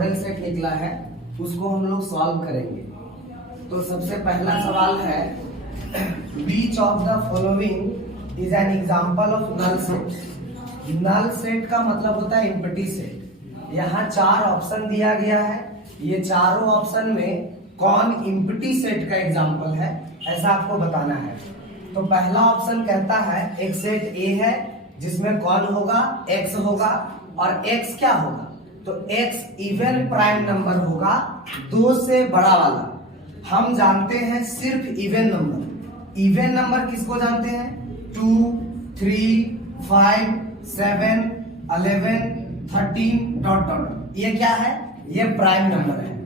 Model set निकला है उसको हम लोग सॉल्व करेंगे। तो सबसे पहला सवाल है, which of the following is an example of null set. Null set का मतलब होता है एम्प्टी सेट। यहाँ 4 ऑप्शन दिया गया है, ये चारों ऑप्शन में कौन एम्प्टी सेट का एग्जांपल है ऐसा आपको बताना है। तो पहला ऑप्शन कहता है एक सेट ए है जिसमें कौन होगा, x होगा, और x क्या होगा, तो x इवन प्राइम नंबर होगा 2 से बड़ा वाला। हम जानते हैं सिर्फ इवन नंबर। इवन नंबर किसको जानते हैं, 2, 3, 5, 7, 11, 13 डॉट डॉट। ये क्या है, ये प्राइम नंबर है।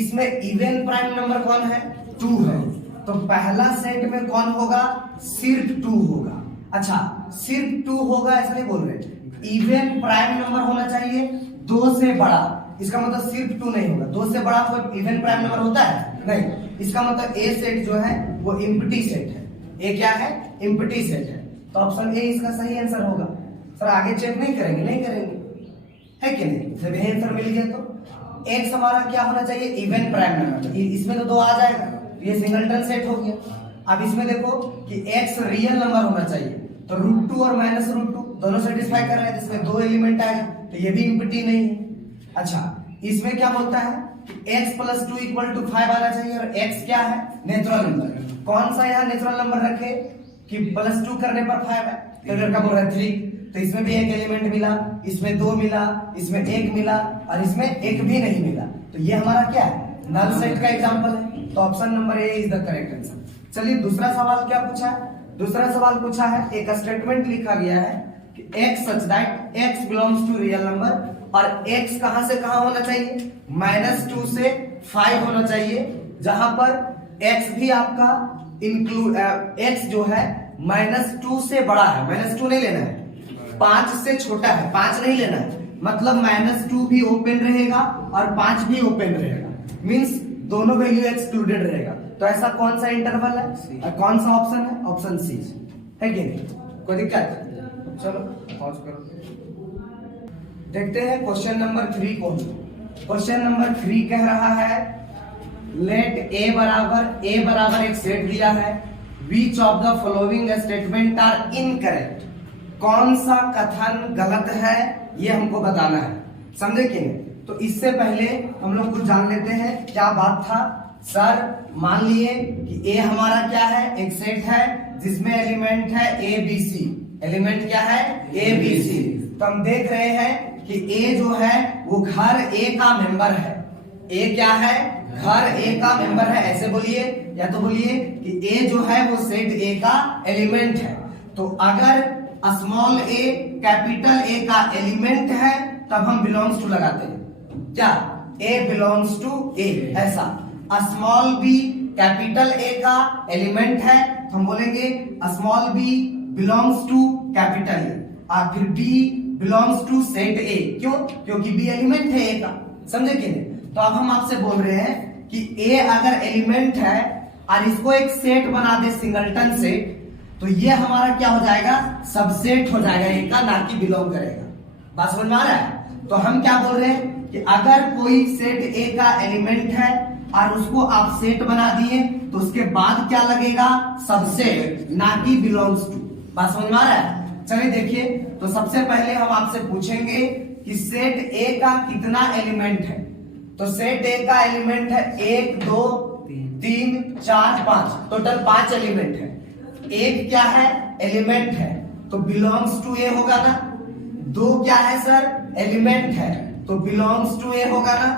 इसमें इवन प्राइम नंबर कौन है, 2 है। तो पहला सेट में कौन होगा, सिर्फ 2 होगा। अच्छा, सिर्फ 2 होगा ऐसा नहीं बोल रहे, इवन प्राइम नंबर होना चाहिए 2 से बड़ा। इसका मतलब सिर्फ 2 नहीं होगा, 2 से बड़ा कोई इवन प्राइम नंबर होता है नहीं। इसका मतलब ए सेट जो है वो एम्प्टी सेट है। ए क्या है, एम्प्टी सेट है। तो ऑप्शन ए इसका सही आंसर होगा। सर आगे चेक नहीं करेंगे, नहीं करेंगे, है कि नहीं। जब यही आंसर मिल गया तो एक्स हमारा क्या होना चाहिए, इवन प्राइम नंबर। इसमें तो 2 आ जाएगा, ये सिंगलटन सेट हो गया। अब इसमें देखो कि x रियल नंबर होना चाहिए, तो √2 और -√2 दोनों सेटिस्फाई कर रहे हैं, जिसमें 2 एलिमेंट आएगा, तो ये भी एम्प्टी नहीं है। अच्छा, इसमें क्या बोलता है कि x + 2 = 5 आना चाहिए, और x क्या है, नेचुरल नंबर। कौन सा यहाँ नेचुरल नंबर रखे कि +2 करने पर 5 है, तो लड़का बोल रहा है 3। तो इसमें भी एक एलिमेंट मिला, इसमें 2 मिला, इसमें 1 मिला, और इसमें 1 भी नहीं मिला। तो ये हमारा क्या है, नल सेट का एग्जांपल है। तो option number A is the correct answer. चलिए दूसरा सवाल क्या पूछा है। दूसरा सवाल पूछा है, एक स्टेटमेंट लिखा गया है कि x such that x belongs to real number, और x कहां से कहां होना चाहिए, -2 से 5 होना चाहिए, जहां पर x भी आपका इंक्लूड x जो है -2 से बड़ा है, -2 नहीं लेना है, 5 से छोटा है, 5 नहीं लेना है। मतलब -2 भी ओपन रहेगा और 5 भी ओपन रहेगा, मींस दोनों वैल्यू एक्सक्लूडेड रहेगा। तो ऐसा कौन सा इंटरवल है, और कौन सा ऑप्शन है, ऑप्शन सी है कि नहीं। कोई दिक्कत, चलो पॉज करो, देखते हैं क्वेश्चन नंबर 3 कौन। क्वेश्चन नंबर 3 कह रहा है, लेट a बराबर एक सेट दिया है, which of the following statement are incorrect. कौन सा कथन गलत है ये हमको बताना है, समझे कि नहीं। तो इससे पहले हम लोग कुछ जान लेते हैं क्या बात था। सर मान लिए कि ए हमारा क्या है, एक सेट है जिसमें एलिमेंट है ए बी सी। एलिमेंट क्या है, ए बी सी। तो हम देख रहे हैं कि ए जो है वो घर ए का मेंबर है। ए क्या है, घर ए का मेंबर है, ऐसे बोलिए, या तो बोलिए कि ए जो है वो सेट ए का एलिमेंट है। तो अगर स्मॉल ए कैपिटल ए का एलिमेंट है तब हम बिलोंग्स टू लगाते हैं, क्या, ए बिलोंग्स टू ए। ऐसा स्मॉल बी कैपिटल ए का एलिमेंट है तो हम बोलेंगे small B belongs to capital A, और फिर B belongs to set A. क्यों, क्योंकि बी एलिमेंट है ए का, समझे कि नहीं। तो अब हम आपसे बोल रहे हैं कि ए अगर एलिमेंट है और इसको एक सेट बना दे, सिंगलटन सेट, तो ये हमारा क्या हो जाएगा, सबसेट हो जाएगा ए का, ना कि बिलोंग करेगा। बात समझ में आ रहा है। तो हम क्या बोल रहे हैं कि अगर कोई सेट ए का एलिमेंट है और उसको आप सेट बना दिए तो उसके बाद क्या लगेगा, सबसेट, ना कि बिलोंग्स टू। बात समझ में आ रहा है। चलिए देखिए, तो सबसे पहले हम आपसे पूछेंगे कि सेट ए का कितना एलिमेंट है। तो सेट ए का एलिमेंट है 1, 2, 3, 4, 5, टोटल 5 एलिमेंट है। एक क्या है, एलिमेंट है, तो बिलोंग्स टू ए होगा ना। 2 क्या है सर, एलिमेंट है, तो बिलोंग्स टू ए होगा ना।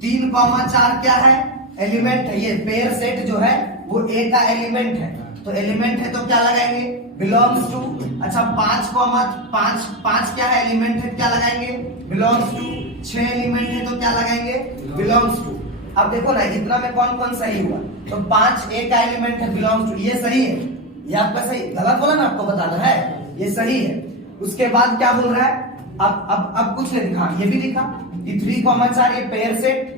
3, 4 क्या है, एलिमेंट है, ये पेयर सेट जो है वो ए का एलिमेंट है, तो एलिमेंट है तो क्या लगाएंगे, बिलोंग्स टू। अच्छा 5 क्या है, एलिमेंट है, क्या लगाएंगे, बिलोंग्स टू। 6 एलिमेंट है तो क्या लगाएंगे, बिलोंग्स टू। अब देखो ना इतना में कौन कौन सही हुआ, तो 5 ए का एलिमेंट है, बिलोंग्स टू, ये सही है। ये आपका सही, गलत बोला ना, आपको बताना है, ये सही है। उसके बाद क्या बोल रहा है, अब कुछ नहीं दिखा, ये भी दिखा कि 3, 4 ये पेयर सेट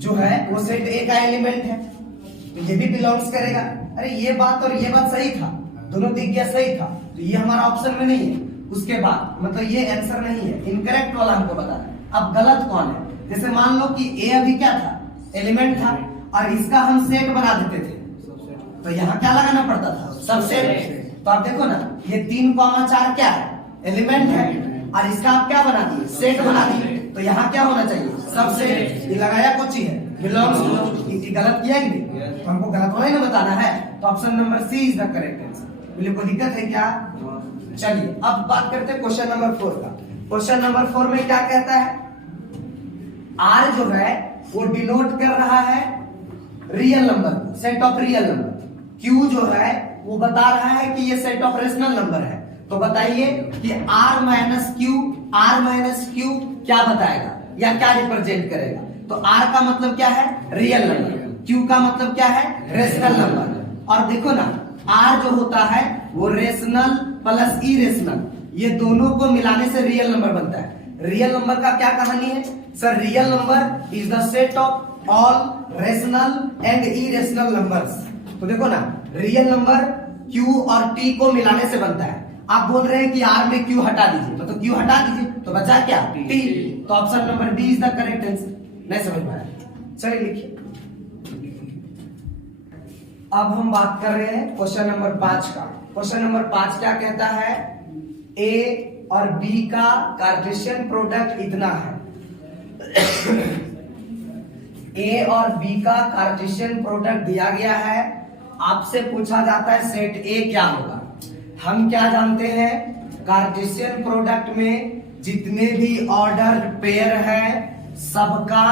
जो है वो सेट ए का एलिमेंट है, तो ये भी बिलोंग्स करेगा। अरे ये बात और ये बात सही था, दोनों दिख गया, सही था, तो ये हमारा ऑप्शन में नहीं है। उसके बाद मतलब ये आंसर नहीं है, इनकरेक्ट वाला हमको बताना है। अब गलत कौन है, जैसे मान लो कि ए अभी क्या था, एलिमेंट था, और इसका हम सेट बना देते थे, तो यहाँ क्या लगाना पड़ता था, सबसेट। तो आप देखो ना, ये 3,4 क्या है, एलिमेंट है, और इसका आप क्या बना दिए, सेट बना दिए, तो यहाँ क्या होना चाहिए, सबसेट। ये लगाया कौन सी है, बिलोंग्स टू। गलत किया कि नहीं, तो हमको गलत वाला ही ना बताना है, तो option number C is the correct answer. बोले कोई दिक्कत है क्या? चलिए अब बात करते हैं क्वेश्चन नंबर 4 का। क्वेश्चन नंबर 4 में क्या कहता है, आर जो है वो डिनोट कर रहा है real number, set of real number. Q जो है वो बता रहा है कि ये सेट ऑफ रेशनल नंबर है। तो बताइए कि आर माइनस क्यू क्या बताएगा या क्या रिप्रेजेंट करेगा? तो आर का मतलब क्या है, रियल नंबर, क्यू का मतलब क्या है, रेशनल नंबर। और देखो ना, आर जो होता है वो रेशनल प्लस इरेशनल, ये दोनों को मिलाने से रियल नंबर बनता है। रियल नंबर का क्या कहानी है sir? Real number is the set of all rational and irrational numbers. तो देखो ना, रियल नंबर Q और T को मिलाने से बनता है। आप बोल रहे हैं कि R में Q हटा दीजिए, तो Q हटा दीजिए, तो बचा क्या, T। तो option number B is the correct answer. नहीं समझ में आया? चलिए लिखिए। अब हम बात कर रहे हैं क्वेश्चन नंबर 5 का। क्वेश्चन नंबर 5 क्या कहता है, A और B का कार्टेशियन प्रोडक्ट इतना है। A और B का कार्टेशियन प्रोडक्ट दिया गया है, आपसे पूछा जाता है सेट A क्या होगा। हम क्या जानते हैं, कार्टेशियन प्रोडक्ट में जितने भी ऑर्डर पेयर है सबका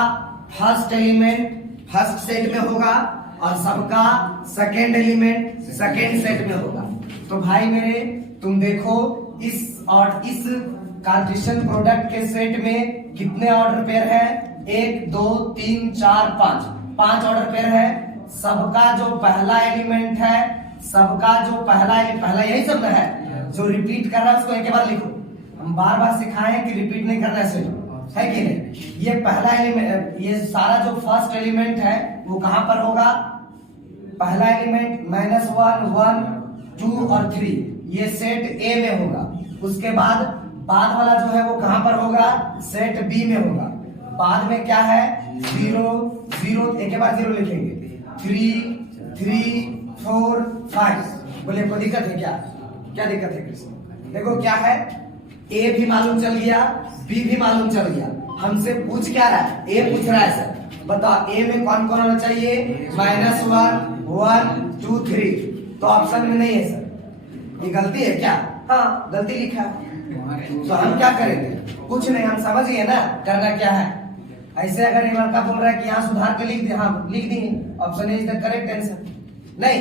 फर्स्ट एलिमेंट फर्स्ट सेट में होगा और सबका सेकेंड एलिमेंट सेकेंड सेट में होगा। तो भाई मेरे, तुम देखो इस कार्टेशियन प्रोडक्ट के सेट में कितने ऑर्डर पेयर है, 1 2 3 4 5 ऑर्डर पेयर है। सबका जो पहला एलिमेंट है, सबका जो पहला यही सब है, जो रिपीट कर रहा है उसको एक बार लिखो। हम बार बार सिखाए कि रिपीट नहीं करना है कि नहीं। ये पहला एलिमेंट, ये सारा जो फर्स्ट एलिमेंट है वो कहां पर होगा, पहला एलिमेंट -1 1 2 और 3 ये सेट ए में होगा। उसके बाद वाला जो है वो कहां पर होगा, सेट बी में होगा। बाद में क्या है, 0 0, एक बार 0 लिखेंगे, 3 3 4 5। बोले कोई दिक्कत है क्या? क्या दिक्कत है कृष्ण? देखो क्या है, ए भी मालूम चल गया, बी भी मालूम चल गया। हमसे पूछ क्या रहा है, ए पूछ रहा है सर बताओ ए में कौन कौन होना चाहिए, -1 1 2 3। तो ऑप्शन में नहीं है सर, ये गलती है क्या? हाँ गलती लिखा है। तो हम क्या करेंगे, कुछ नहीं, हम समझ गए ना करना क्या है। ऐसे अगर ये लड़का बोल रहा है कि यहाँ सुधार के लिख दे, हाँ लिख देंगे, option is the correct answer. नहीं,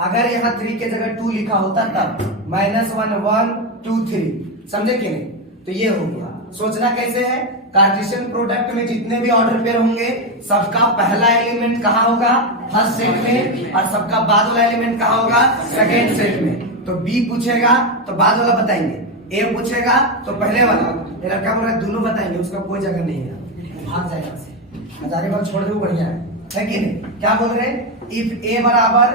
अगर यहाँ 3 के जगह 2 लिखा होता तब -1 1 2 3, समझे कि नहीं? तो ये हो गया। सोचना कैसे है, कार्टेशियन प्रोडक्ट में जितने भी ऑर्डर पेयर होंगे सबका पहला एलिमेंट कहाँ होगा, फर्स्ट सेट में, और सबका बाद वाला एलिमेंट कहाँ होगा, सेकेंड सेट में। तो बी पूछेगा तो बाद वाला बताएंगे, ए पूछेगा तो पहले वाला। ये लड़का बोल रहा है दोनों बताएंगे, उसका कोई जगह नहीं है, भाग जाएगा से। हजारीबाग छोड़ दो, बढ़िया है कि नहीं? क्या बोल रहे हैं, इफ ए बराबर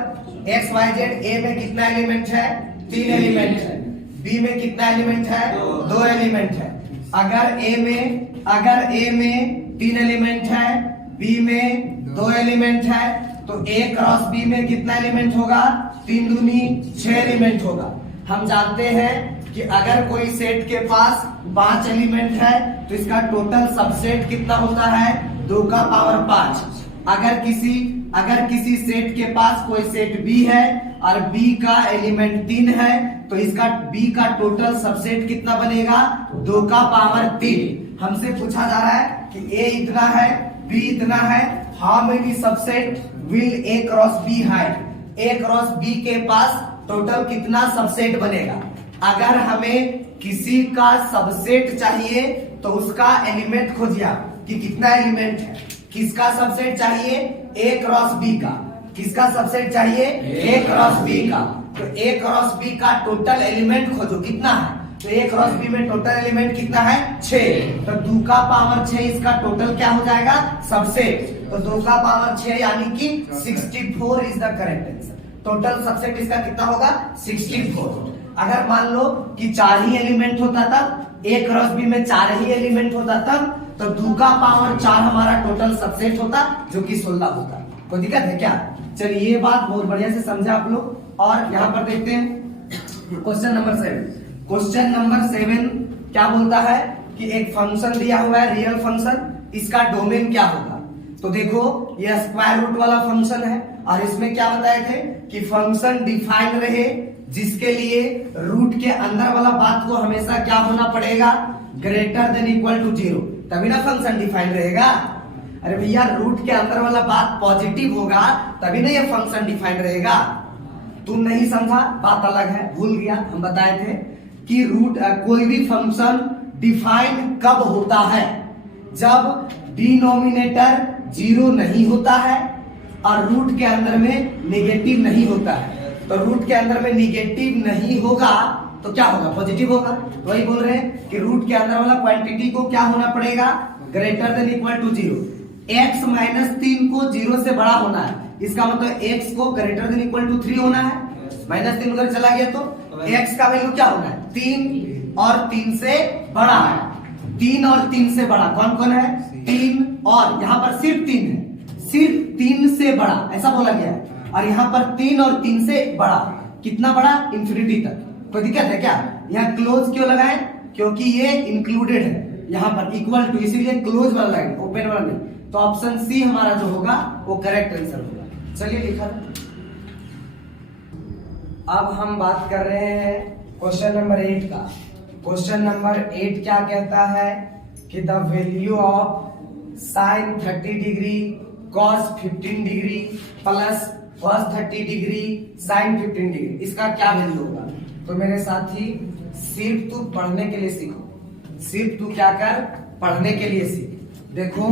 एक्स वाई जेड, ए में कितना एलिमेंट है, 3 एलिमेंट है, बी में कितना एलिमेंट है, 2 एलिमेंट है। अगर ए में 3 एलिमेंट है, बी में 2 एलिमेंट है, तो ए क्रॉस बी में कितना एलिमेंट होगा, 3 दूनी 6 एलिमेंट होगा। हम जानते हैं कि अगर कोई सेट के पास 5 एलिमेंट है तो इसका टोटल सबसेट कितना होता है, 2 का पावर 5। अगर किसी सेट के पास कोई सेट बी है और बी का एलिमेंट 3 है तो इसका बी का टोटल सबसेट कितना बनेगा, 2 का पावर 3। हमसे पूछा जा रहा है कि ए इतना है, बी इतना है, how many subset will A cross B have, A cross B के पास टोटल कितना सबसेट बनेगा। अगर हमें किसी का सबसेट चाहिए तो उसका एलिमेंट खोजिए कि कितना एलिमेंट है। किसका सबसेट चाहिए, ए क्रॉस बी का। किसका सबसेट चाहिए, ए क्रॉस बी का। तो ए क्रॉस बी का टोटल एलिमेंट खोजो कितना है। तो ए क्रॉस बी में टोटल एलिमेंट कितना है, 6। तो 2 का पावर 6 इसका टोटल क्या हो जाएगा, सबसेट। तो 2 का पावर 6 यानी कि 64 is the correct answer. Total subset इसका कितना होगा, 64। अगर मान लो कि 4 ही एलिमेंट होता तब, ए क्रॉस बी में 4 ही एलिमेंट होता तब, तो 2 का पावर 4 हमारा टोटल सबसेट होता जो कि 16 होता। कोई दिक्कत है क्या? चलिए ये बात बहुत बढ़िया से समझा आप लोग। और यहाँ पर देखते हैं क्वेश्चन नंबर 7। क्वेश्चन नंबर 7 क्या बोलता है कि एक फंक्शन दिया हुआ है रियल फंक्शन, इसका डोमेन क्या होगा। तो देखो ये स्क्वायर रूट वाला फंक्शन है और इसमें क्या बताए थे कि फंक्शन डिफाइन रहे जिसके लिए रूट के अंदर वाला बात को हमेशा क्या होना पड़ेगा, ग्रेटर देन इक्वल टू 0, तभी ना फंक्शन डिफाइन रहेगा। अरे भैया रूट के अंदर वाला बात पॉजिटिव होगा तभी ना ये फंक्शन डिफाइन रहेगा। तुम नहीं समझा बात अलग है, भूल गया। हम बताए थे कि रूट कोई भी फंक्शन डिफाइन कब होता है, जब डिनोमिनेटर 0 नहीं होता है और रूट के अंदर में नेगेटिव नहीं होता है। तो रूट के अंदर में नेगेटिव नहीं होगा तो क्या होगा, पॉजिटिव होगा। वही बोल रहे हैं कि रूट के अंदर वाला क्वांटिटी को क्या होना पड़ेगा, greater than equal to 0। x minus 3 को 0 से बड़ा होना है, इसका मतलब x को ग्रेटर देन इक्वल टू 3 होना है। -3 उधर चला गया तो x का वैल्यू क्या होना है, 3 और 3 से बड़ा है। 3 और 3 से बड़ा कौन कौन है, 3 और यहाँ पर सिर्फ 3 है, सिर्फ 3 से बड़ा ऐसा बोला गया है। और यहाँ पर 3 और 3 से बड़ा, कितना बड़ा, इंफिनिटी तक। कोई दिक्कत है क्या? यहाँ क्लोज क्यों लगाए, क्योंकि ये इंक्लूडेड है यहाँ पर इक्वल टू, इसीलिए क्लोज वाला लाइन, ओपन वाला नहीं। तो ऑप्शन सी हमारा जो होगा वो करेक्ट आंसर होगा। चलिए लिखा। अब हम बात कर रहे हैं क्वेश्चन नंबर 8 का। क्वेश्चन नंबर 8 क्या कहता है कि the value of sine 30 degree cos 15 degree plus cos 30 degree sine 15 degree, इसका क्या वैल्यू होगा। तो मेरे साथी सिर्फ तू पढ़ने के लिए सीखो, सिर्फ तू क्या कर, पढ़ने के लिए सीख। देखो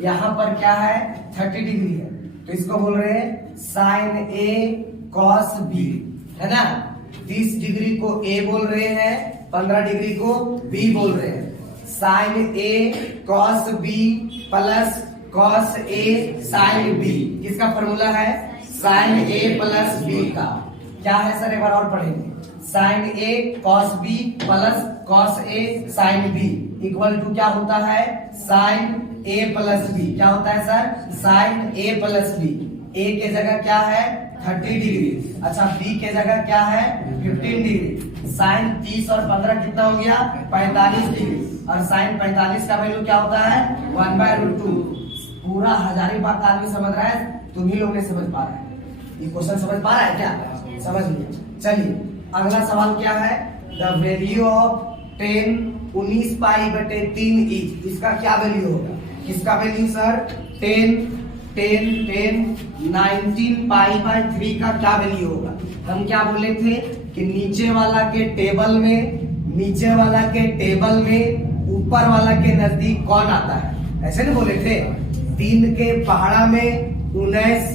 यहाँ पर क्या है, 30 डिग्री है तो इसको बोल रहे हैं साइन ए कॉस बी, है ना। 30 डिग्री को ए बोल रहे हैं, 15 डिग्री को बी बोल रहे हैं। Sine A cos B plus cos A sine B, किसका फॉर्मूला है, साइन ए प्लस बी का। क्या है सर, एक बार और पढ़ेंगे। Sine A cos B plus cos A sine B equal to क्या होता है, साइन ए प्लस बी। क्या होता है sir, sign A plus B. ए के जगह क्या है, 30 डिग्री, अच्छा बी के जगह क्या है, 15 डिग्री। साइन 30 और 15 कितना हो गया, 45 डिग्री। और साइन 45 का वैल्यू क्या होता है, 1/√2। पूरा हजारीबाग का आदमी समझ रहा है, तुम ही लोग नहीं समझ पा रहे हैं। ये क्वेश्चन समझ पा रहा है क्या, समझ लिया। चलिए अगला सवाल क्या है, द वैल्यू ऑफ 19 पाई बटे 3 इज, इसका क्या वैल्यू होगा, किसका वैल्यू सर, 19 पाई बाय 3 का क्या वैल्यू होगा। हम क्या बोले थे कि नीचे वाला के टेबल में ऊपर वाला के नजदीक कौन आता है, ऐसे नहीं बोले थे। 3 के पहाड़ा में 19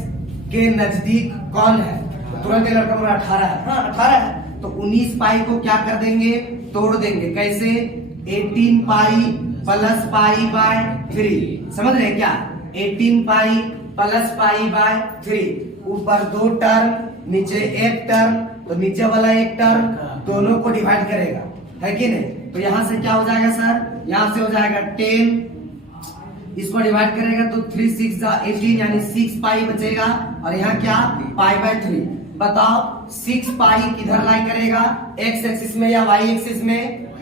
के नजदीक कौन है, तुरंत लड़का बोला 18 है, हाँ 18 है। तो 19 पाई को क्या कर देंगे, तोड़ देंगे, कैसे, 18 पाई प्लस पाई बाय 3, समझ रहे क्या, 18 पाई प्लस पाई बाय 3। ऊपर 2 टर्म, नीचे 1 टर्म, तो नीचे वाला 1 टर्म दोनों को डिवाइड करेगा, है कि नहीं। तो यहां से क्या हो जाएगा सर, यहां से हो जाएगा 10, इसको डिवाइड करेगा तो 3 6 18 यानी 6 पाई बचेगा। और यहाँ क्या, पाई बाय 3। बताओ 6 पाई किधर लाई करेगा, एक्स एक्सिस में या वाई एक्सिस में,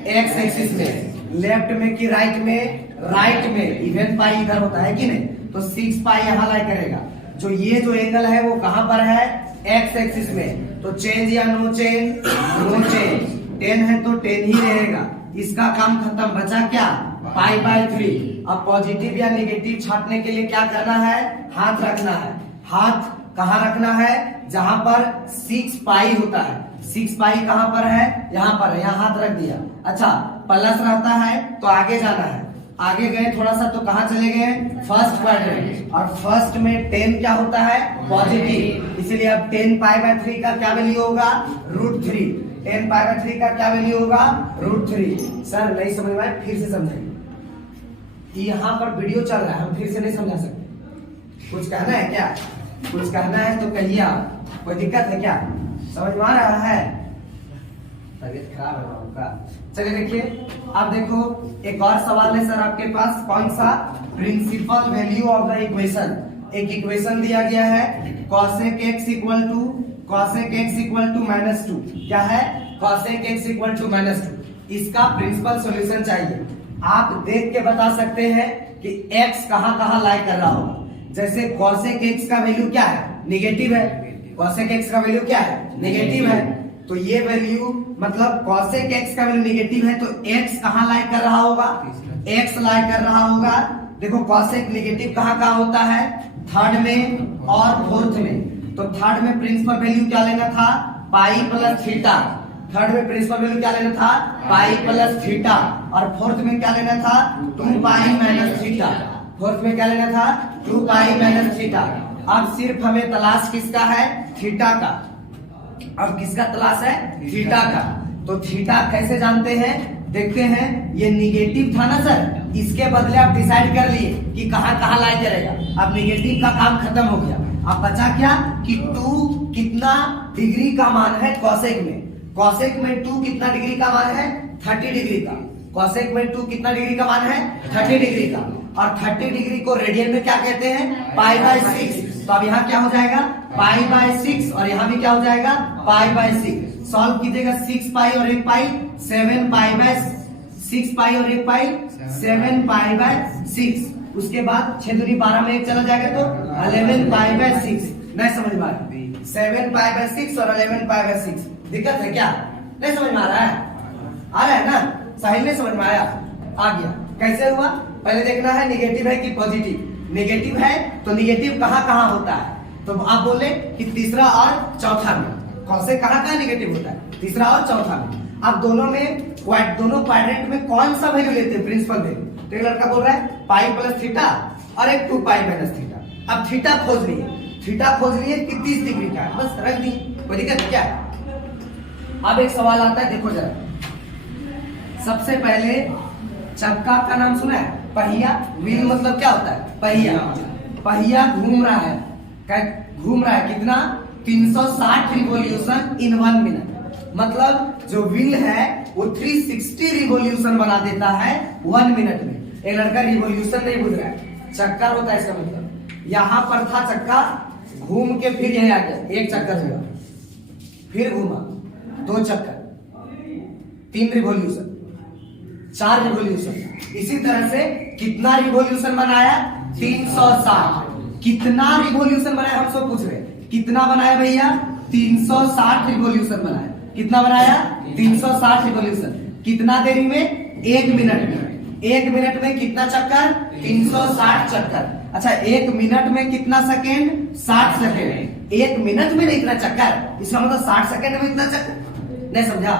एक्स एक्सिस में। लेफ्ट में कि राइट में, राइट में। इवन पाई इधर होता है कि नहीं, तो 6 पाई यहाँ लाई करेगा। जो ये जो एंगल है वो कहां पर है, एक्स एक्सिस में। तो चेंज या नो चेंज, नो चेंज। 10 है तो 10 ही रहेगा, इसका काम खत्म। बचा क्या, पाई बाय 3। अब पॉजिटिव या नेगेटिव छांटने के लिए क्या करना है, हाथ रखना है। हाथ कहाँ रखना है, जहां पर 6 पाई होता है। 6 पाई कहां पर है, यहाँ पर है, यहाँ हाथ रख दिया। अच्छा प्लस रहता है तो आगे जाना है, आगे गए थोड़ा सा तो कहां चले गए, फर्स्ट क्वाड्रेंट। और फर्स्ट में 10 क्या होता है, पॉजिटिव, इसीलिए अब 10 पाई बाय 3 का क्या वैल्यू होगा, √3। 10 पाई बाय 3 का क्या वैल्यू होगा, √3। सर नहीं समझ में आए, फिर से समझाइए। यहाँ पर वीडियो चल रहा है, हम फिर से नहीं समझा सकते। कुछ कहना है क्या, कुछ कहना है तो कहिए आप, कोई दिक्कत है क्या, समझ में आ रहा है। तबीयत खराब है आपका। चलिए देखिए, अब देखो एक और सवाल है सर आपके पास, कौन सा? Principal value of the equation. एक इक्वेशन दिया गया है cosec x इक्वल टू -2। क्या है? cosec x equal to -2। इसका प्रिंसिपल सॉल्यूशन चाहिए। आप देख के बता सकते हैं कि x कहां कहां लाई कर रहा होगा। जैसे cosec x का वैल्यू क्या है? नेगेटिव है। cosec x का वैल्यू क्या है? नेगेटिव है। तो ये वैल्यू मतलब cosec x का वैल्यू नेगेटिव है, तो x कहां लाई कर रहा होगा? x लाई कर रहा होगा। देखो cosec नेगेटिव कहां कहां होता है? थर्ड में और फोर्थ में। तो थर्ड में प्रिंसिपल वैल्यू क्या लेना था? Pi plus theta. थर्ड में प्रिंसिपल वैल्यू क्या लेना था? Pi plus theta. और फोर्थ में क्या लेना था? 2 पाई माइनस थीटा। फोर्थ में क्या लेना था? 2 पाई माइनस थीटा। अब सिर्फ हमें तलाश किसका है? थीटा का। अब किसका तलाश है? थीटा का। तो थीटा कैसे जानते हैं? देखते हैं। ये निगेटिव था ना सर, इसके बदले आप डिसाइड कर लिए कि कहां कहां लाई करेगा। अब निगेटिव का काम खत्म हो गया। अब बचा क्या कि 2 कितना डिग्री का मान है cosec में? cosec में 2 कितना डिग्री का मान है? 30 डिग्री का। cosec में 2 कितना डिग्री का मान है? 30 डिग्री का। और 30 डिग्री को रेडियन में क्या कहते हैं? π/6। तो अब यहाँ क्या हो जाएगा? π/6। और यहाँ भी क्या हो जाएगा? π/6। सॉल्व कीजिएगा 6 पाई और 1 पाई 7 π/6 पाई और 1 पाई 7 π/6। उसके बाद 6 दूनी 12 में 1 चला जाएगा तो 11 π/6। नहीं समझ में आ रहा? 7 π/6 और 11 π/6। दिक्कत है क्या? नहीं समझ में आ रहा है? आ रहा है ना? साहिल नहीं समझ में आया? आ गया। कैसे हुआ? पहले देखना है निगेटिव है कि पॉजिटिव। निगेटिव है तो निगेटिव कहां कहां होता है? तो आप बोले कि तीसरा और चौथा में। कौन से कहां कहां निगेटिव होता है? तीसरा और चौथा में। अब दोनों क्वाड्रेंट में कौन सा वैल्यू लेते हैं? Principal value. तो एक लड़का बोल रहा है पाई प्लस थीटा और एक 2 पाई माइनस थीटा। अब थीटा खोज लिए। थीटा खोज लिए कि 30 डिग्री का है, बस रख दी। कोई दिक्कत क्या है? अब एक सवाल आता है, देखो जरा। सबसे पहले चक्का का नाम सुना है? पहिया। व्हील मतलब क्या होता है? पहिया। पहिया घूम रहा है। घूम रहा है कितना? 360 रिवॉल्यूशन इन 1 मिनट। मतलब जो व्हील है वो 360 रिवॉल्यूशन बना देता है 1 मिनट में। एक लड़का रिवॉल्यूशन नहीं बुझ रहा है, चक्कर होता है इसका मतलब। यहां पर था चक्का, घूम के फिर यही आ गया, एक चक्कर हुआ, फिर घूमा 2 चक्कर, 3 रिवॉल्यूशन, 4 रिवॉल्यूशन। इसी तरह से कितना रिवॉल्यूशन बनाया? 360। कितना रिवॉल्यूशन बनाया हम सब पूछ रहे हैं? कितना बनाया भैया? 360 रिवॉल्यूशन बनाया। कितना बनाया? 360 रिवॉल्यूशन। कितना देरी में? 1 मिनट में। 1 मिनट में कितना चक्कर? 360 चक्कर। अच्छा 1 मिनट में कितना सेकेंड? 60 सेकेंड। 1 मिनट में नहीं इतना चक्कर, इसका मतलब 60 सेकेंड में इतना चक्कर। नहीं समझा?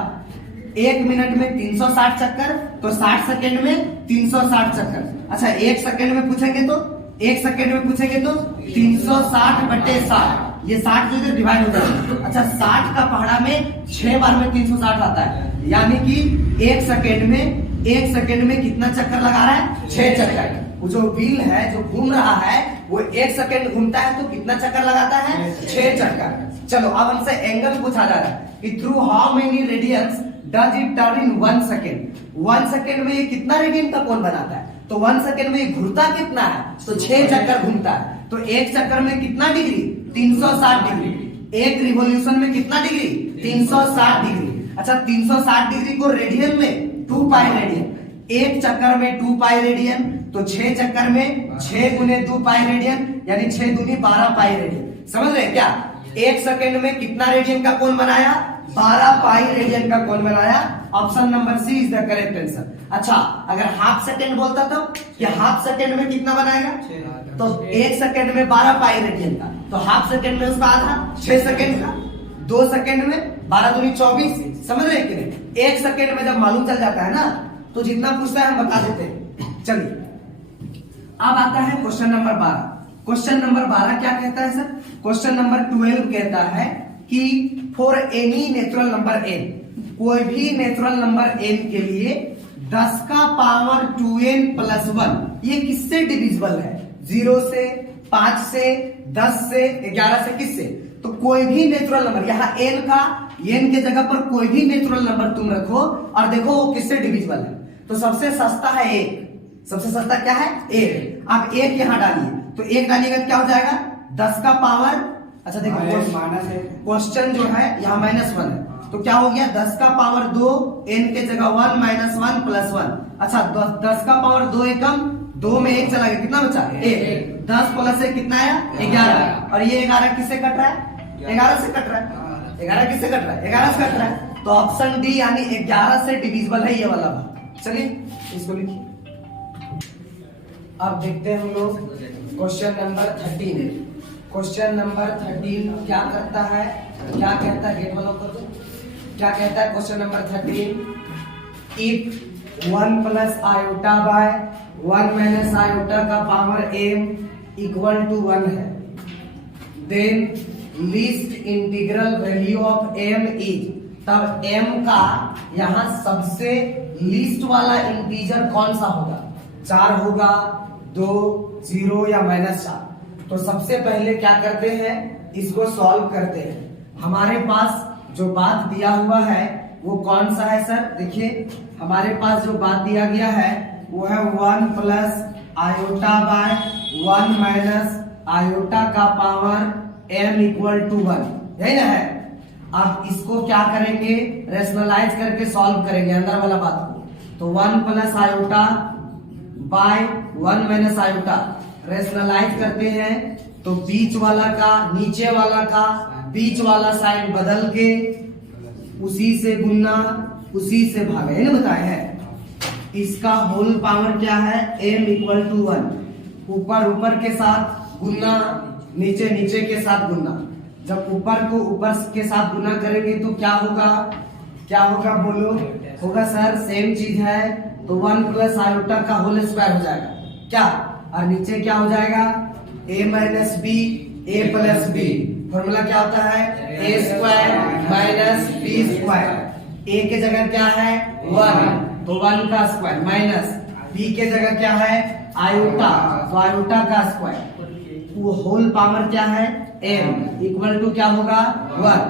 1 मिनट में 360 चक्कर, तो 60 सेकेंड में 360 चक्कर। अच्छा 1 सेकेंड में पूछेंगे तो 1 सेकेंड में पूछेंगे तो 360/60। ये 60 जो डिवाइड हो जाएगा। अच्छा 60 का पहाड़ा में 6 बार में 360 आता है, यानी कि 1 सेकेंड में कितना चक्कर लगा रहा है? 6 चक्कर। वो जो व्हील है जो घूम रहा है वो 1 सेकेंड घूमता है तो कितना चक्कर लगाता है? 6 चक्कर। चलो अब हमसे एंगल पूछा जा रहा है कि through how many radians does it turn in 1 second. 1 second में ये कितना रेडियन का कोण बनाता है? तो 1 सेकेंड में ये घूरता कितना है? तो 6 चक्कर घूमता है। तो 1 चक्कर में कितना डिग्री? 360 डिग्री। 1 रिवॉल्यूशन में कितना डिग्री? 360 डिग्री। अच्छा 360 डिग्री को रेडियन में 2 पाई रेडियन। 1 चक्कर में 2 पाई रेडियन, तो 6 चक्कर में 6 गुने 2 पाई रेडियन, यानी 6 दूनी 12 पाई रेडियन। समझ रहे क्या? 1 सेकेंड में कितना रेडियन का कोण बनाया? 12 पाई रेडियन का कोण बनाया। Option number C is the correct answer. अच्छा अगर हाफ सेकेंड बोलता तो कि हाफ सेकेंड में कितना बनाएगा? तो 1 सेकेंड में 12 पाई रेडियन का, तो हाफ सेकेंड में उसका आधा 6 सेकेंड का। 2 सेकेंड में 12 दूनी 24। समझ रहे कि नहीं? 1 सेकेंड में जब मालूम चल जाता है ना तो जितना पूछता है हम बता देते हैं। चलिए अब आता है क्वेश्चन नंबर 12। क्वेश्चन नंबर 12 क्या कहता है सर? क्वेश्चन नंबर 12 कहता है कि for any natural number n, कोई भी नेचुरल नंबर n के लिए 10 का पावर 2n प्लस 1 ये किससे डिविजिबल है? 0 से, 5 से, 10 से, 11 से, किससे? तो कोई भी नेचुरल नंबर यहाँ एन का, एन के जगह पर कोई भी नेचुरल नंबर तुम रखो और देखो वो किससे डिविजिबल है। तो सबसे सस्ता है एक, सबसे सस्ता क्या है एक। आप एक यहाँ डालिए तो एक डालिएगा क्या हो जाएगा 10 का पावर, अच्छा देखो क्वेश्चन जो है यहाँ -1 है तो क्या हो गया 10 का पावर 2, n के जगह 1 -1 + 1। अच्छा 10 का पावर 2 एकम, 2 में 1 चला गया, कितना बचा 1। 10 + 1 कितना आया 11। और ये 11 किससे कट रहा है 11 से कट रहा है। 11 किससे कट रहा है 11 से कट रहा है। तो ऑप्शन डी यानी 11 से डिविजिबल है ये वाला भाग। चलिए इसको लिखिए। अब देखते हैं हम लोग क्वेश्चन नंबर 13। क्वेश्चन नंबर 13 क्या करता है, क्या कहता है, गेट वालों कर दो, क्या कहता है question number 13। If 1 + iota by 1 - iota का पावर m = 1 है, then least integral value of m is, तब m का यहां सबसे लीस्ट वाला इंटीजर कौन सा होगा, 4 होगा, 2, 0 या -4। तो सबसे पहले क्या करते हैं इसको सॉल्व करते हैं। हमारे पास जो बात दिया हुआ है वो कौन सा है सर, देखिए हमारे पास जो बात दिया गया है वो है 1 + आयोटा बाय 1 - आयोटा का पावर m = 1, यही ना है। अब इसको क्या करेंगे रेशनलाइज करके सॉल्व करेंगे अंदर वाला बात को। तो 1 + आयोटा बाय 1 - आयोटा रेशनलाइज करते हैं तो बीच वाला का नीचे वाला का बीच वाला साइड बदल के उसी से गुना उसी से भागा, ये बताया है। इसका होल पावर क्या है m = 1, ऊपर ऊपर के साथ गुना, नीचे नीचे के साथ गुना। जब ऊपर को ऊपर के साथ गुना करेंगे तो क्या होगा, क्या होगा बोलो, होगा सर सेम चीज है तो 1 + आयोटा का होल स्क्वायर हो जाएगा क्या, और नीचे क्या हो जाएगा a - b a + b। Formula क्या होता है a² - b²। a के जगह क्या है 1 तो 1 का स्क्वायर माइनस b के जगह क्या है आयोटा तो आयोटा का स्क्वायर, वो होल पावर क्या है m = क्या होगा 1।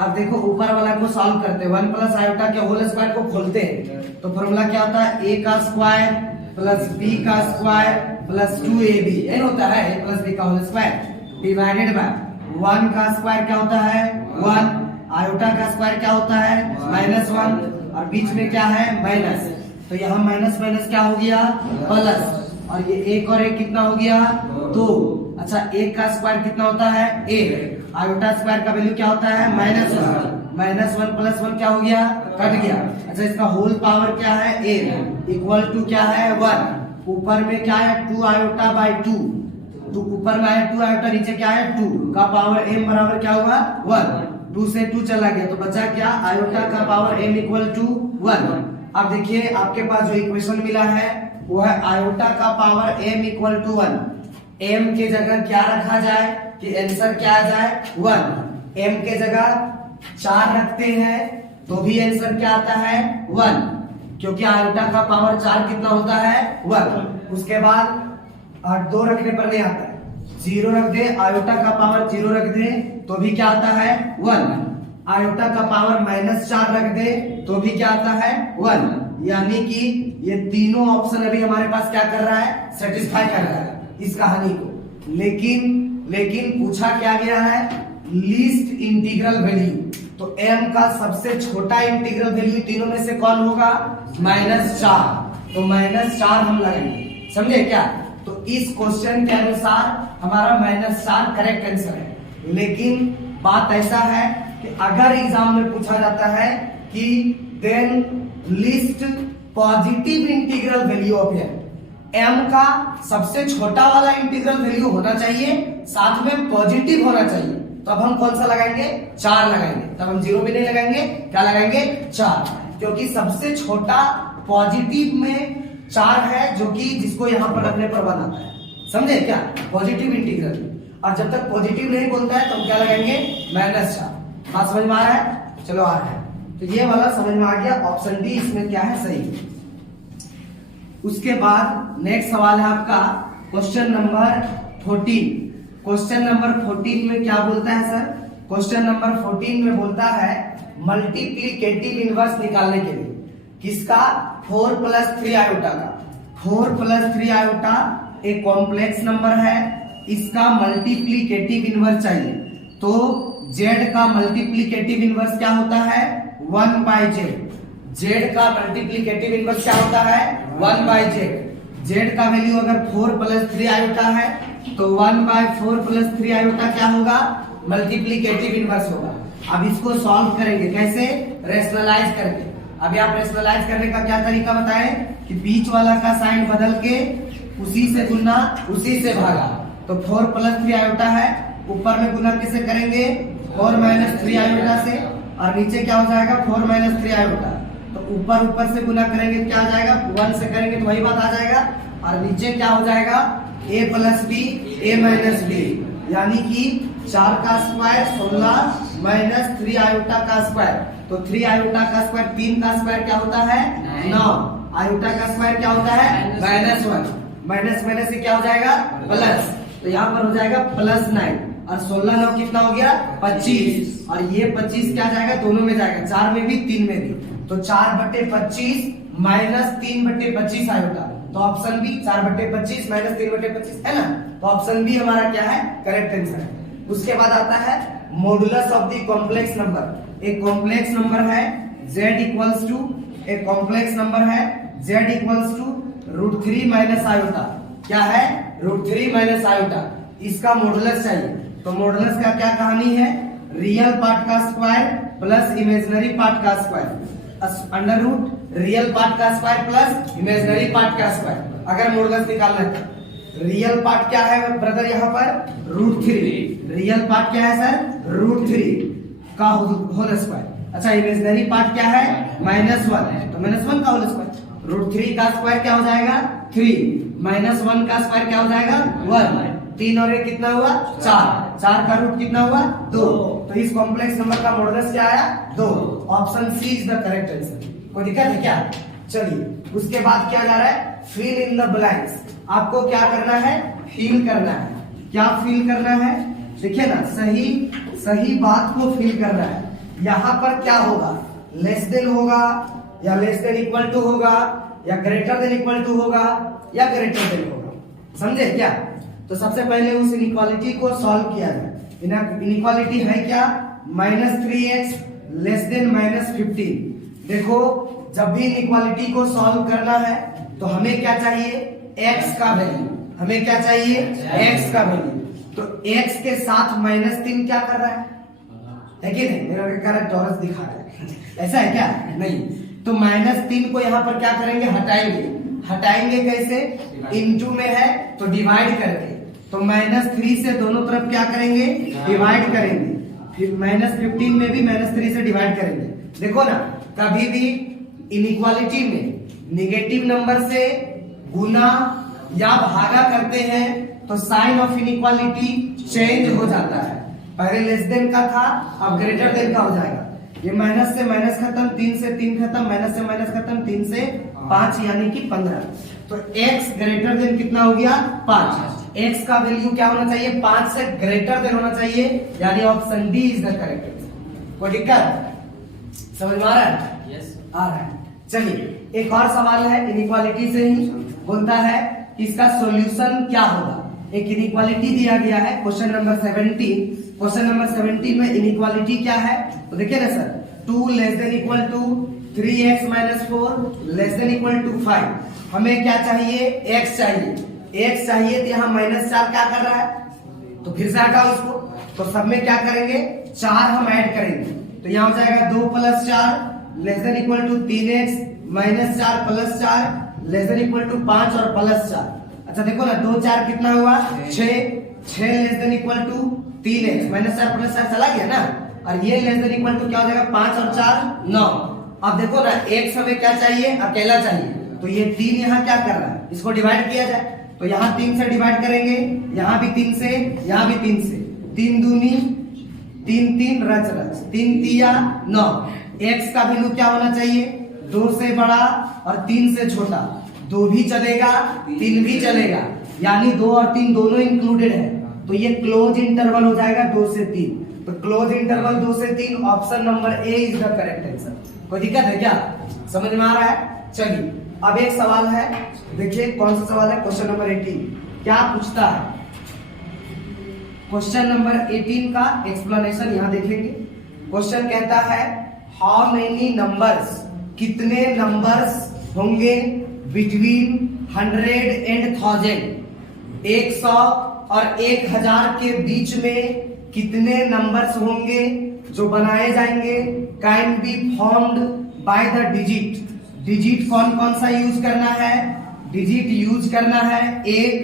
अब देखो ऊपर वाला को सॉल्व करते हैं, 1 + आयोटा के होल स्क्वायर को खोलते हैं तो फॉर्मूला क्या होता है a का स्क्वायर + b का स्क्वायर + 2ab, ये होता है a + b का होल स्क्वायर डिवाइडेड बाय 1 का स्क्वायर क्या होता है 1, आयोटा का स्क्वायर क्या होता है -1 और बीच में क्या है माइनस, तो यहाँ माइनस माइनस क्या हो गया प्लस, और ये एक और एक कितना हो गया 2। अच्छा एक का स्क्वायर कितना होता है 1, आयोटा स्क्वायर का वैल्यू क्या होता है -1 + 1 क्या हो गया कट गया। अच्छा इसका होल पावर क्या है a = क्या है 1, ऊपर में क्या है 2 आयोटा बाय 2, तो ऊपर में आया 2 आयोटा, नीचे क्या है 2 का पावर m बराबर क्या हुआ 1, 2 से 2 चला गया तो बचा क्या आयोटा का पावर m = 1। अब देखिए आपके पास जो इक्वेशन मिला है वो है आयोटा का पावर m = 1। m के जगह क्या रखा जाए कि आंसर क्या आ जाए 1, m के जगह 4 रखते हैं तो भी आंसर क्या आता है 1, क्योंकि आयोटा का पावर 4 कितना होता है 1। उसके बाद 2 रखने पर नहीं आता है, 0 रख दे, आयोटा का पावर 0 रख दे तो भी क्या आता है 1, आयोटा का पावर -4 रख दे तो भी क्या आता है 1। यानी कि ये तीनों ऑप्शन अभी हमारे पास क्या कर रहा है सेटिस्फाई कर रहा है इस कहानी को। लेकिन पूछा क्या गया है लीस्ट इंटीग्रल वैल्यू, तो m का सबसे छोटा इंटीग्रल वैल्यू तीनों में से कौन होगा -4, तो -4 हम लगाएंगे, समझे क्या। तो इस क्वेश्चन के अनुसार हमारा -4 करेक्ट आंसर है। लेकिन बात ऐसा है कि अगर एग्जाम में पूछा जाता है कि then least positive integral value of m का सबसे छोटा वाला इंटीग्रल वैल्यू होना चाहिए, साथ में पॉजिटिव होना चाहिए, तो अब हम कौन सा लगाएंगे 4 लगाएंगे, तब हम 0 भी नहीं लगाएंगे, क्या लगाएंगे 4, क्योंकि सबसे छोटा पॉजिटिव में 4 है जो कि जिसको यहां पर रखने पर 1 आता है, समझे क्या पॉजिटिव इंटीग्रल। और जब तक पॉजिटिव नहीं बोलता है तो हम क्या लगाएंगे -4। बात समझ में आ रहा है, चलो आ रहा है, तो ये वाला समझ में आ गया, ऑप्शन डी इसमें क्या है सही। उसके बाद नेक्स्ट सवाल है आपका क्वेश्चन नंबर 14। क्वेश्चन नंबर 14 में क्या बोलता है सर क्वेश्चन नंबर 14 में बोलता है मल्टीप्लीकेटिव इनवर्स निकालने के लिए किसका 4 प्लस 3 आयोटा का 4 प्लस 3 आयोटा एक कॉम्प्लेक्स नंबर है, इसका मल्टीप्लीकेटिव इनवर्स चाहिए। तो z का मल्टीप्लीकेटिव इनवर्स क्या होता है 1 बाई z का मल्टीप्लीकेटिव इनवर्स क्या होता है 1 बाई z का वैल्यू अगर 4 प्लस 3 आयोटा है तो 1 बाई 4 प्लस 3 आयोटा क्या होगा मल्टीप्लीकेटिव इनवर्स होगा। अब इसको सॉल्व करेंगे कैसे रेशनलाइज करके। अभी आप रेशनलाइज करने का क्या तरीका बताएं कि बीच वाला का साइन बदल के उसी से गुना उसी से भागा। तो 4 प्लस 3 आयोटा है, ऊपर में गुना किसे करेंगे 4 माइनस 3 आयोटा से, और नीचे क्या हो जाएगा 4 माइनस 3 आयोटा। तो ऊपर से गुना करेंगे क्या आ जाएगा 1 से करेंगे तो वही बात आ जाएगा, और नीचे क्या हो जाएगा a plus B a minus B, यानी कि 4 का स्क्वायर 16 माइनस 3 आयोटा का स्क्वायर। तो 3 आयोटा का स्क्वायर 3 का स्क्वायर क्या होता है 9, आयोटा का स्क्वायर क्या होता है -1, माइनस माइनस से क्या हो जाएगा प्लस। तो यहाँ पर हो जाएगा +9 और 16 9 कितना हो गया 25, और ये 25 क्या जाएगा दोनों में जाएगा 4 में भी 3 में भी। तो 4/25 माइनस 3/25 आयोटा। तो ऑप्शन बी 4/25 माइनस 3/25 है ना। तो ऑप्शन बी हमारा क्या है करेक्ट आंसर है। उसके बाद आता है modulus of the complex number. एक कॉम्प्लेक्स नंबर है z इक्वल्स टू एक कॉम्प्लेक्स नंबर है z equals to √3 minus iota. क्या है √3 माइनस आयोटा, इसका मॉडुलस चाहिए। तो मॉडुलस का क्या कहानी है रियल पार्ट का स्क्वायर प्लस इमेजिनरी पार्ट का square, under root real part का स्क्वायर प्लस इमेजिनरी पार्ट का स्क्वायर। अगर मॉडुलस निकालना है रियल पार्ट क्या है ब्रदर यहाँ पर √3, रियल पार्ट क्या है सर √3 का होल स्क्वायर। अच्छा इमेजिनरी पार्ट क्या है -1, तो -1 का होल स्क्वायर। √3 का स्क्वायर क्या हो जाएगा 3, -1 का स्क्वायर क्या हो जाएगा 1, 3 और 1 कितना हुआ 4, 4 का रूट कितना हुआ 2। तो इस कॉम्प्लेक्स नंबर का मॉडुलस क्या आया 2। Option C is the correct answer. कोई दिक्कत है क्या। चलिए उसके बाद क्या जा रहा है फिल इन द ब्लैंक्स। आपको क्या करना है फिल करना है। क्या फिल करना है देखिए ना, सही बात को फिल करना है। यहाँ पर क्या होगा लेस देन होगा या लेस देन इक्वल टू होगा या ग्रेटर देन इक्वल टू होगा या ग्रेटर देन होगा, समझे क्या। तो सबसे पहले उस इनइक्वालिटी को सॉल्व किया जाए। इनइक्वालिटी है क्या -3x लेस देन -15। देखो जब भी इनइक्वालिटी को सॉल्व करना है तो हमें क्या चाहिए x का वैल्यू, हमें क्या चाहिए x का वैल्यू। तो x के साथ -3 क्या कर रहा है कि नहीं, मेरा कह रहा है टॉरस दिखा रहा है, ऐसा है क्या नहीं। तो -3 को यहाँ पर क्या करेंगे हटाएंगे कैसे इनटू में है तो डिवाइड करके। तो -3 से दोनों तरफ क्या करेंगे डिवाइड करेंगे, फिर -15 में भी -3 से डिवाइड करेंगे। देखो ना कभी भी इनइक्वालिटी में नेगेटिव नंबर से गुना या भागा करते हैं तो साइन ऑफ इनइक्वालिटी चेंज हो जाता है। पहले लेस देन का था अब ग्रेटर देन का हो जाएगा। ये माइनस से माइनस खत्म, 3 से 3 खत्म, माइनस से माइनस खत्म, 3 से 5 यानी कि 15। तो x ग्रेटर देन कितना हो गया 5। x का वैल्यू क्या होना चाहिए 5 से ग्रेटर देन होना चाहिए, यानी option D is the correct answer. कोई दिक्कत समझ में आ रहा है यस आ रहा है। चलिए एक और सवाल है इनइक्वालिटी से ही, बोलता है कि इसका सॉल्यूशन क्या होगा। एक इनइक्वालिटी दिया गया है क्वेश्चन नंबर 17। क्वेश्चन नंबर 17 में इनइक्वालिटी क्या है तो देखिए ना sir 2 less than equal to 3x - 4 less than equal to 5। हमें क्या चाहिए x चाहिए तो यहाँ -4 क्या कर रहा है तो फिर से हटाओ इसको। तो सब में क्या करेंगे 4 हम ऐड करेंगे तो यहाँ हो जाएगा 2 + 4 less than equal to 3x -4 + 4 less than equal to 5 और +4। अच्छा देखो ना 2 4 कितना हुआ 6 less than equal to 3x -4 + 4 चला गया ना, और ये लेस देन इक्वल टू क्या हो जाएगा 5 और 4 9। अब देखो ना x हमें क्या चाहिए अकेला चाहिए, तो ये 3 यहाँ क्या कर रहा है इसको डिवाइड किया जाए। तो यहाँ 3 से डिवाइड करेंगे, यहाँ भी 3 से, यहाँ भी 3 से, 3 दूनी 3 3 रच 3 तिया 9। x का वैल्यू क्या होना चाहिए 2 से बड़ा और 3 से छोटा। 2 भी चलेगा 3 भी चलेगा, यानी 2 और 3 दोनों इंक्लूडेड है। तो ये क्लोज इंटरवल हो जाएगा 2 से 3। तो क्लोज इंटरवल 2 से 3, option number A is the correct answer. कोई दिक्कत है क्या? समझ में आ रहा है? चलिए अब एक सवाल है, देखिए कौन सा सवाल है, क्वेश्चन नंबर 18 क्या पूछता है। क्वेश्चन नंबर 18 का एक्सप्लेनेशन यहां देखेंगे। क्वेश्चन कहता है हाउ मेनी नंबर्स, कितने नंबर्स होंगे बिटवीन 100 एंड 1000, 100 और 1000 के बीच में कितने नंबर्स होंगे जो बनाए जाएंगे, can be formed by the digit. Digit कौन कौन सा यूज करना है? डिजिट यूज करना है 1,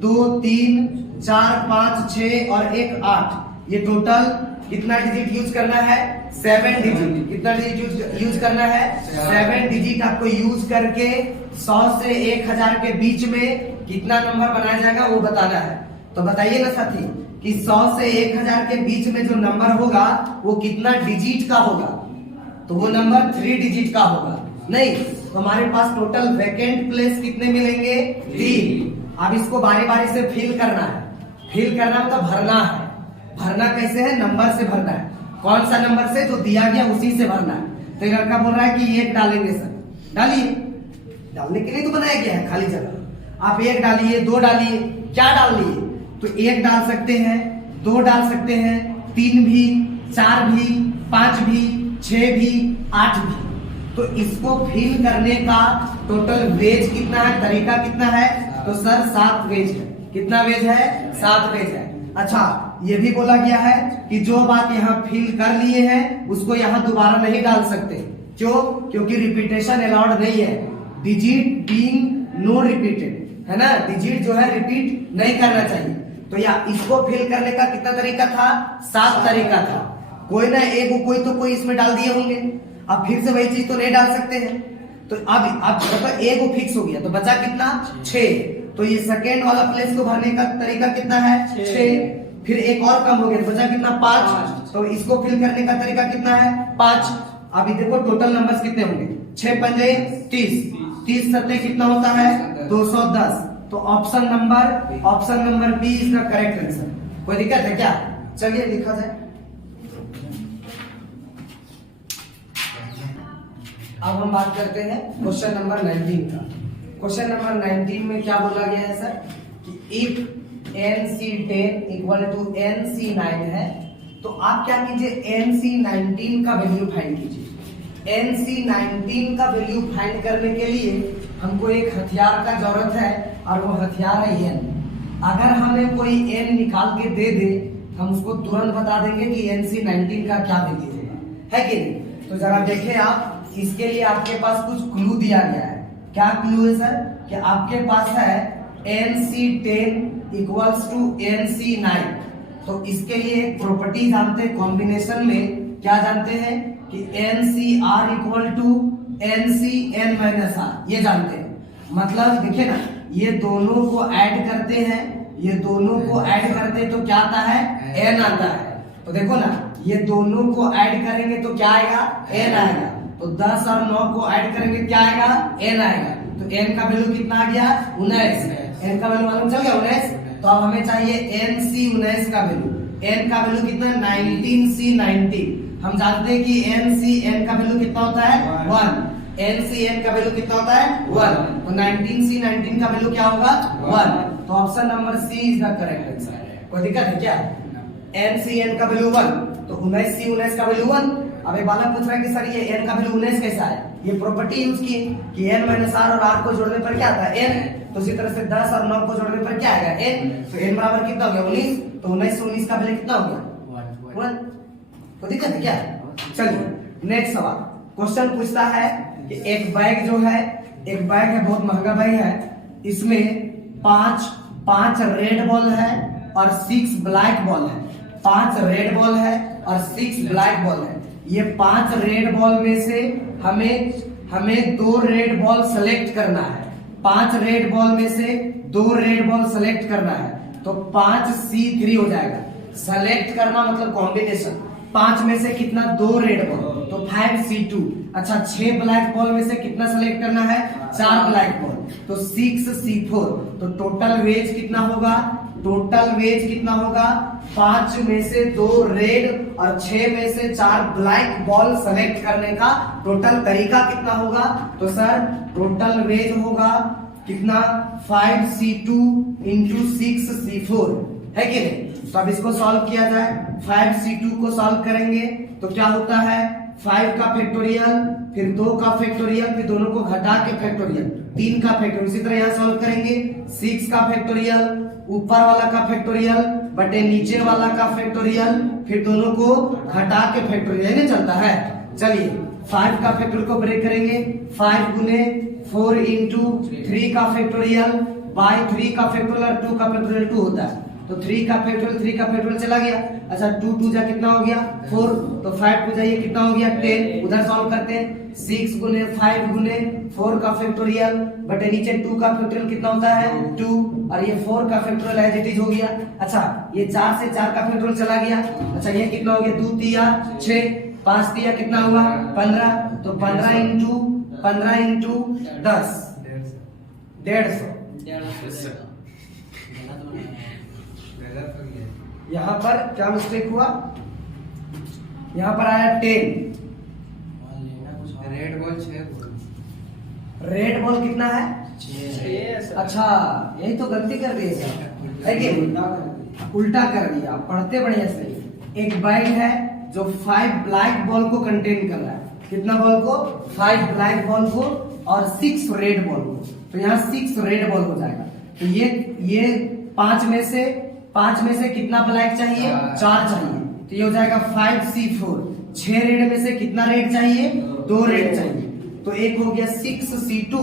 2, 3, 4, 5, 6 और 1, 8। ये टोटल कितना डिजिट यूज करना है? 7 डिजिट। कितना डिजिट यूज करना है? 7 डिजिट आपको यूज करके 100 से 1000 के बीच में कितना नंबर बनाया जाएगा वो बताना है। तो बताइए ना साथी कि 100 से 1000 के बीच में जो नंबर होगा वो कितना डिजिट का होगा? तो वो नंबर 3 डिजिट का होगा। नहीं तो हमारे पास टोटल वैकेंट प्लेस कितने मिलेंगे? 3। अब इसको बारी बारी से फिल करना है। फिल करना मतलब भरना है। भरना कैसे है? नंबर से भरना है। कौन सा नंबर से? जो दिया गया उसी से भरना है। तो लड़का बोल रहा है कि 1 डालेंगे सर, डालिए। डालने के लिए तो बनाया गया है खाली जगह। आप 1 डालिए, 2 डालिए, क्या डाल लिए? तो 1 डाल सकते हैं, 2 डाल सकते हैं, 3 भी, 4 भी, 5 भी, 6 भी, 8 भी। तो इसको फिल करने का टोटल वेज कितना है, तरीका कितना है? तो सर 7 वेज है। कितना वेज है? 7 वेज है। अच्छा ये भी बोला गया है कि जो बात यहाँ फिल कर लिए हैं उसको यहाँ दोबारा नहीं डाल सकते। क्यों? क्योंकि रिपीटेशन अलाउड नहीं है। डिजिट बीइंग नो रिपीटेड है ना, डिजिट जो है रिपीट नहीं करना चाहिए। तो या इसको फिल करने का कितना तरीका था? 7 तरीका था। कोई ना एक कोई तो कोई इसमें डाल दिए होंगे। अब फिर से वही चीज तो नहीं डाल सकते हैं। तो अब एक वो फिक्स हो गया तो बचा कितना? 6। तो ये सेकेंड वाला प्लेस को भरने का तरीका कितना है? 6। फिर एक और कम हो गया तो बचा कितना? 5। तो इसको फिल करने का तरीका कितना है? 5। अभी देखो टोटल नंबर्स कितने होंगे? 6 पंजे 30, 30 सत्ते कितना होता है? 210। तो option number B is the correct answer. कोई दिक्कत है क्या? चलिए लिखा जाए। अब हम बात करते हैं क्वेश्चन नंबर 19 का। क्वेश्चन नंबर 19 में क्या बोला गया है सर कि if NC10 equal to NC9 है तो आप क्या कीजिए? NC19 का वैल्यू फाइंड कीजिए। NC19 का वैल्यू फाइंड करने के लिए हमको एक हथियार का जरूरत है और वो हथियार है n। अगर हमें कोई n निकाल के दे दे हम उसको तुरंत बता देंगे कि NC19 का क्या वैल्यू होगा, है कि नहीं? तो जरा देखें आप, इसके लिए आपके पास कुछ क्लू दिया गया है। क्या क्लू है सर? कि आपके पास है NC10 इक्वल्स टू NC9। तो इसके लिए प्रॉपर्टी जानते हैं, कॉम्बिनेशन में क्या जानते हैं कि NCR इक्वल टू NCN-R, ये जानते हैं। मतलब देखिए ना, ये दोनों को ऐड करते हैं, ये दोनों को ऐड करते हैं तो क्या आता है? n आता है। तो देखो ना, ये दोनों को ऐड करेंगे तो क्या आएगा? n आएगा। तो 10 और 9 को ऐड करेंगे क्या आएगा? n आएगा। तो n का वैल्यू कितना आ गया? 19। n का वैल्यू मालूम चल गया 19। तो अब हमें चाहिए NC19 का वैल्यू। n का वैल्यू कितना? 19C19। हम जानते हैं कि NCN का वैल्यू कितना होता है? 1। NCN का वैल्यू कितना होता है? 1। तो 19C19 का वैल्यू क्या होगा? 1। तो option number C is the correct answer. कोई दिक्कत है क्या? NCN का वैल्यू 1, तो 19C19 का वैल्यू 1। अब एक बालक पूछ रहा है कि सर ये n का वैल्यू 19 कैसा है? ये प्रॉपर्टी यूज की कि n - r और r को जोड़ने पर क्या आता है? n। तो इसी तरह से 10 और 9 को जोड़ने पर क्या आएगा? n। तो n बराबर कितना हो गया? 19। तो 19 से 19 का वैल्यू कितना हो गया? 1। तो दिक्कत है क्या? चलिए नेक्स्ट सवाल। क्वेश्चन पूछता है कि एक बैग जो है, एक बैग है, बहुत महंगा बैग है, इसमें 5 रेड बॉल है और 6 ब्लैक बॉल है। 5 रेड बॉल है और 6 ब्लैक बॉल है। ये 5 रेड बॉल में से हमें 2 रेड बॉल सेलेक्ट करना है। 5 रेड बॉल में से 2 रेड बॉल सेलेक्ट करना है। तो 5C3 हो जाएगा। सेलेक्ट करना मतलब कॉम्बिनेशन। 5 में से कितना? 2 रेड बॉल, तो 5C2। अच्छा 6 ब्लैक बॉल में से कितना सेलेक्ट करना है? 4 ब्लैक बॉल, तो 6C4। तो टोटल वेज कितना होगा? टोटल वेज कितना होगा, 5 में से 2 रेड और 6 में से 4 ब्लैक बॉल सेलेक्ट करने का टोटल तरीका कितना होगा। तो सर टोटल वेज होगा कितना, 5C2 इंटू 6C4 है कि नहीं। तो अब इसको सॉल्व किया जाए, 5C2 को सॉल्व करेंगे तो क्या होता है, 5 का फैक्टोरियल, फिर 2 का फैक्टोरियल, फिर दोनों को घटा के फैक्टोरियल, 3 का फैक्टोरियल। इसी तरह यहाँ सॉल्व करेंगे 6 का फैक्टोरियल, ऊपर वाला का फैक्टोरियल बटे नीचे वाला का फैक्टोरियल, फिर दोनों को घटा के फैक्टोरियल नहीं चलता है। चलिए 5 का फैक्टोरियल को ब्रेक करेंगे, 5 गुने 4 इंटू 3 का फैक्टोरियल बाई 3 का फैक्टोरियल, 2 का फैक्टोरियल 2 होता है, तो 3 का फैक्टोरियल चला गया। अच्छा 2 2 जा कितना हो गया 4, तो 5 को जाइए कितना हो गया 10, उधर सॉल्व करते हैं। 6 गुने 5 गुने 4 का फैक्टोरियल बटे नीचे 2 का फैक्टोरियल कितना होता है 2, और ये 4 का फैक्टोरियल एज इट इज हो गया। अच्छा ये 4 से 4 का फैक्टोरियल चला गया। अच्छा ये कितना हो गया 2 तिया 6, 5 तिया कितना हुआ 15, तो 15 इंटू 10 150। यहाँ पर क्या मिस्टेक हुआ, यहाँ पर आया 10, रेड बॉल कितना है 6। अच्छा यही तो गलती कर दी है कि उल्टा कर दिया, पढ़ते बढ़िया से। एक बैग है जो 5 ब्लैक बॉल को कंटेन कर रहा है, कितना बॉल को 5 ब्लैक बॉल को और 6 रेड बॉल को, तो यहाँ 6 रेड बॉल हो जाएगा। तो ये 5 में से कितना ब्लैक चाहिए 4 चाहिए, तो ये हो जाएगा 5C4। 6 रेड में से कितना रेड चाहिए 2 रेड चाहिए, तो एक हो गया 6C2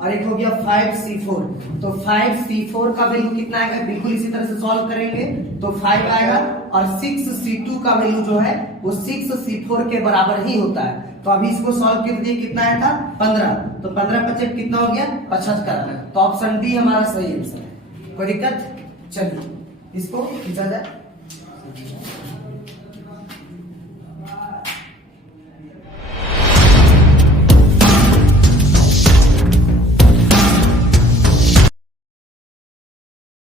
और एक हो गया 5C4। तो 5C4 का वैल्यू कितना आएगा, बिल्कुल इसी तरह से सॉल्व करेंगे तो 5 आएगा, और 6C2 का वैल्यू जो है वो 6C4 के बराबर ही होता है। तो अभी इसको सॉल्व कर दिए, कितना आया था 15, तो 15 25 कितना हो गया 75। तो ऑप्शन डी हमारा सही आंसर है। कोई दिक्कत, चलिए इसको खींचा जाए।